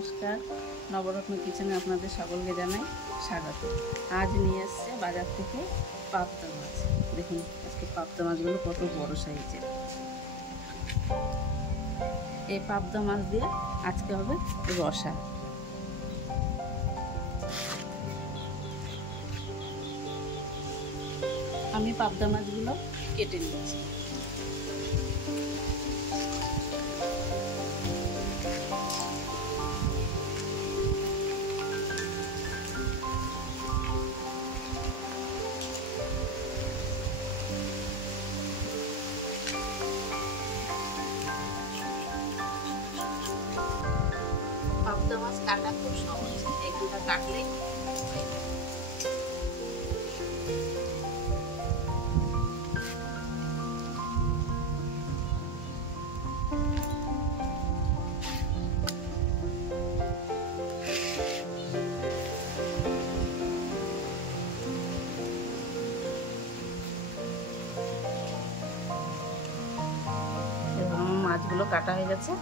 নমস্কার, নবরত্ন কিচেনে আপনাদের সকলকে জানাই স্বাগত। আজ নিয়ে এসছে বাজার থেকে পাবদা মাছ। দেখুন আজকে পাবদা মাছগুলো কত বড় সাইজের। এই পাবদা মাছ দিয়ে আজকে হবে রসা। আমি পাবদা মাছগুলো কেটে নিচ্ছি। পাবদা মাছ কাটা খুব সহজ, এগুলো কাটলেই মাছগুলো কাটা হয়ে গেছে।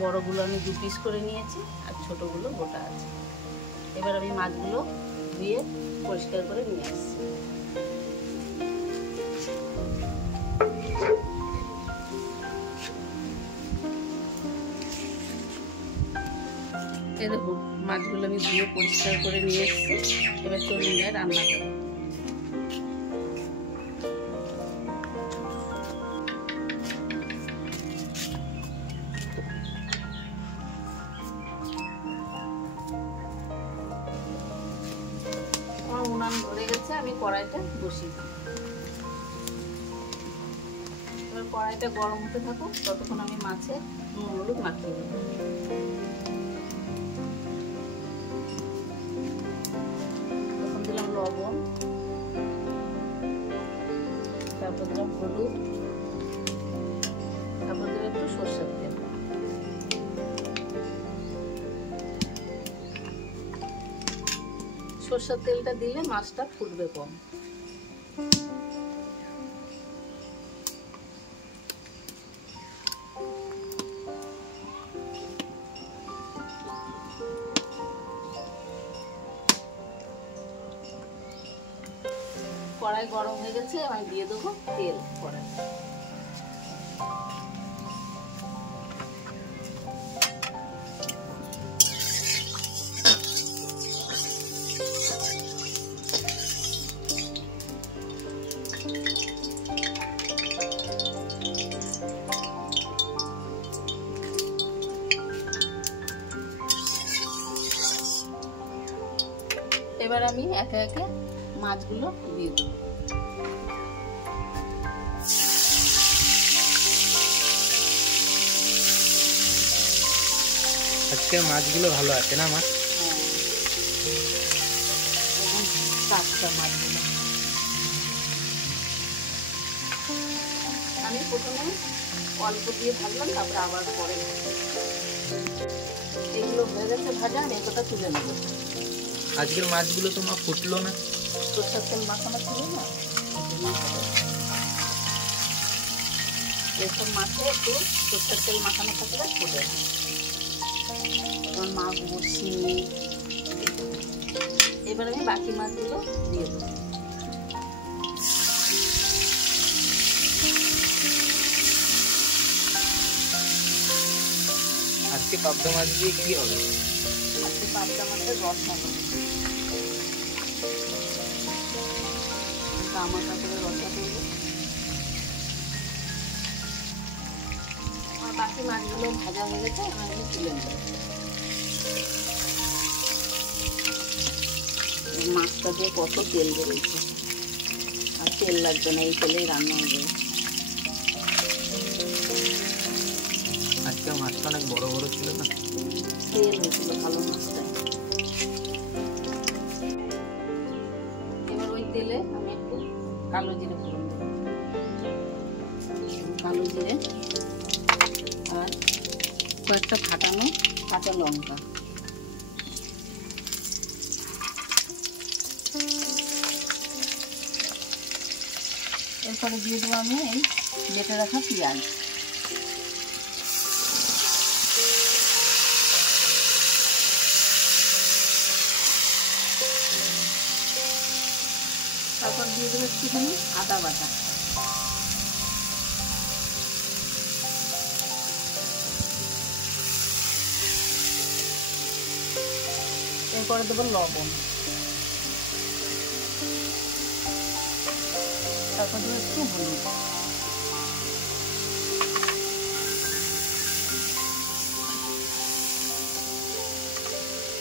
বড়গুলো আমি 2 পিস করে নিয়েছি আর ছোটগুলো গোটা আছে। এবার আমি মাছগুলো ধুয়ে পরিষ্কার করে নিয়ে আসছি। এই দেখুন মাছগুলো আমি ধুয়ে পরিষ্কার করে নিয়ে এসেছি। এবার চলুন যাই রান্না করব। উনান ধরে গেছে, আমি কড়াইটা বসিয়ে দিই। এবার কড়াইটা গরম হতে থাকুক, ততক্ষণ আমি মাছে নুন হলুদ মাখিয়ে দেব। তখন দিলাম লবণ, তারপর দিলাম হলুদ, তারপর দিলাম একটু সরষের তেল। সরষের তেলটা দিলে মাছটা ফুটবে কম। কড়াই গরম হয়ে গেছে, আমি দিয়ে দেবো তেল কড়াই। এবার আমি একে একে মাছগুলো দিয়ে দেব। আজকের মাছগুলো ভালো আছে না মা? হ্যাঁ, টাটকা মাছগুলো। আমি প্রথমে অল্প দিয়ে ভাজলাম, তারপরে আবার পরে এগুলো হয়ে গেছে ভাজা, আমি এতটা তুলে নেব। আজকের মাছগুলো তো মা ফুটলো না। সরষের তেল মাখানো ছিল না, এসব মাছে একটু সরষের তেল মাখানো থাকলে ফুটে না। যেমন মাগুর, শিঙি। এবার আমি বাকি মাছগুলো দিয়ে দেবো। আজকে পাবদা মাছ দিয়ে কি হবে? আজকে পাবদা মাছের রসা হবে। গামাখা করে রসা করবো। আর বাকি মাছগুলো ভাজা হয়ে গেছে, আমি তুলে নেব। মাছটা দিয়ে কত তেল বেরোচ্ছে, আর তেল লাগবে না, এই তেলেই রান্না হয়ে যাবে। আজকে মাছটা অনেক বড় বড় ছিল না, তেল হয়েছিল ভালো মাছটা। এবার ওই তেলে আমি একটু কালো জিরে ফোড়ন দেব। কালো জিরে আর কয়েকটা ফাটানো কাঁচা লঙ্কা। এরপরে দিয়ে দেবো আমি এই বেটে রাখা পেঁয়াজ। তারপর দিয়ে দেবো একটুখানি আদা বাটা, এরপরে দেবো লবণ, তারপর দেবো একটু হলুদ,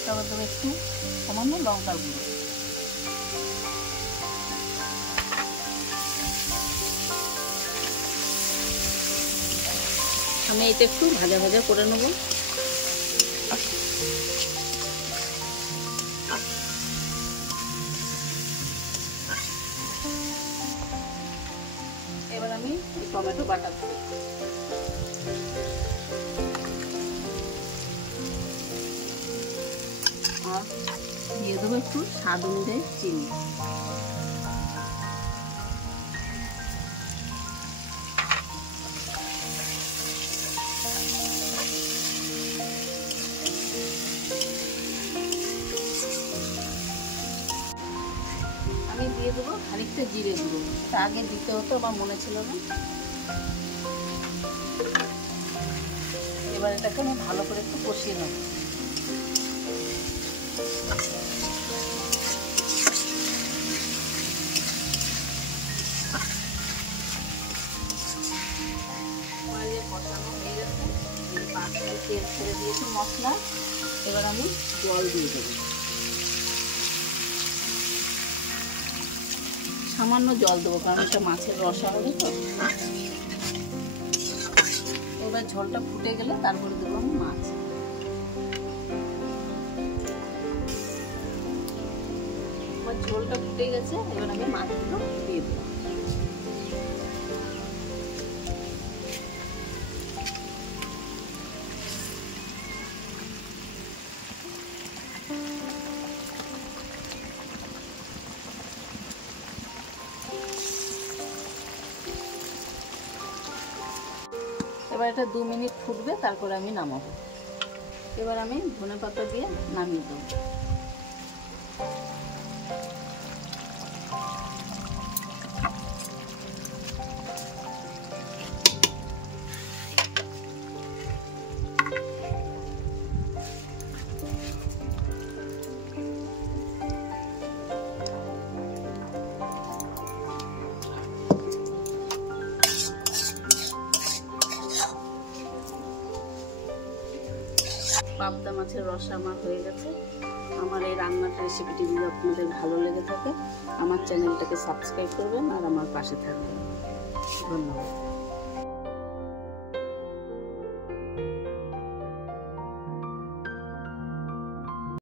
তারপর দেবো একটু সামান্য লঙ্কার গুঁড়ো। আমি এটা একটু ভাজা ভাজা করে নেব। এবার আমি টমেটো বাটা দেব, আর দিয়ে দেবো একটু স্বাদ অনুযায়ী চিনি। আমি দিয়ে দেবো খানিকটা জিরে গুঁড়ো, তা আগে দিতে হতো, আমার মনে ছিল না। এবার এটাকে আমি ভালো করে একটু কষিয়ে নেব। কষানো হয়ে গেছে, তেল ছেড়ে দিয়েছি মশলা। এবার আমি জল দিয়ে দেবো, সামান্য জল দেবো, কারণ এটা মাছের রসা হবে তো। এবার ঝোলটা ফুটে গেলে তারপরে দেবো আমি মাছ। এবার ঝোলটা ফুটে গেছে, এবার আমি মাছগুলো দিয়ে দেবো। এবার এটা 2 মিনিট ফুটবে, তারপরে আমি নামাবো। এবার আমি ধনেপাতা দিয়ে নামিয়ে দেবো। পাবদা মাছের রসা আমার হয়ে গেছে। আমার এই রান্নার রেসিপিটি যদি আপনাদের ভালো লেগে থাকে, আমার চ্যানেলটাকে সাবস্ক্রাইব করবেন আর আমার পাশে থাকবেন। ধন্যবাদ।